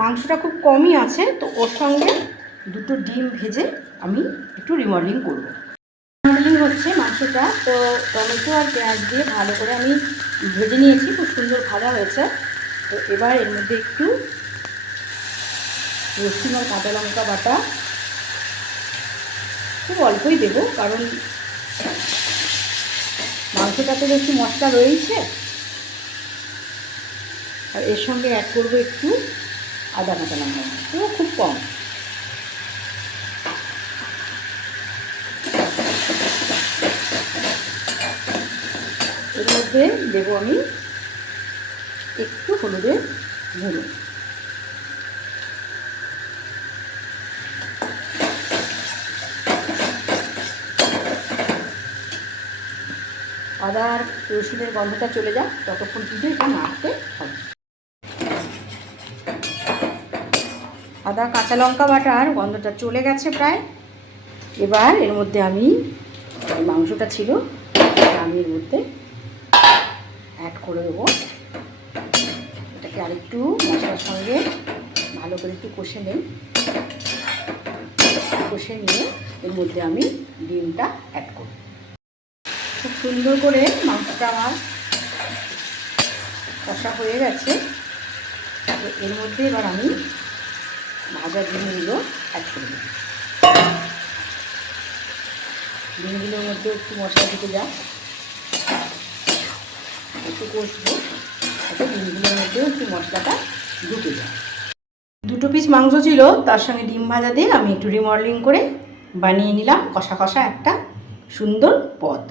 মাংসটা খুব কমই আছে, তো ওর সঙ্গে দুটো ডিম ভেজে আমি একটু রিমডেলিং করবো। রিমডেলিং হচ্ছে মাংসটা, তো টমেটো আর পেঁয়াজ দিয়ে ভালো করে আমি ভেজে নিয়েছি, খুব সুন্দর ভাজা হয়েছে। তো এবার এর মধ্যে একটু রসুন আর কাঁচা লঙ্কা বাটা খুব অল্পই দেবো, কারণ মাংসটাতে একটু মশলা রয়েছে। আর এর সঙ্গে অ্যাড করবো একটু আদা কাঁচা লঙ্কা, তো খুব কম। এর মধ্যে দেবো আমি একটু হলুদের গুঁড়ো, আদা আর রসুনের গন্ধটা চলে যাক ততক্ষণ কিন্তু এটা নাড়তে হবে। আদা কাঁচা লঙ্কা বাটার গন্ধটা চলে গেছে প্রায়। এবার এর মধ্যে আমি মাংসটা ছিল আমি এর মধ্যে অ্যাড করে দেবো। এটাকে আরেকটু মশলার সঙ্গে ভালো করে একটু কষে নিই। কষে নিয়ে এর মধ্যে আমি ডিমটা অ্যাড করব। খুব সুন্দর করে মাংসটা আমার কষা হয়ে গেছে। তো এর মধ্যে এবার আমি ভাজা ডিমগুলো অ্যাড করে দেব। ডিমগুলোর মধ্যে একটু মশলা ঢুকে যাক, একটু কষবো, যাতে ডিমগুলোর মধ্যেও একটু মশলাটা ঢুকে যায়। দুটো পিস মাংস ছিল, তার সঙ্গে ডিম ভাজা দিয়ে আমি একটু রিমডেলিং করে বানিয়ে নিলাম কষা কষা একটা সুন্দর পদ।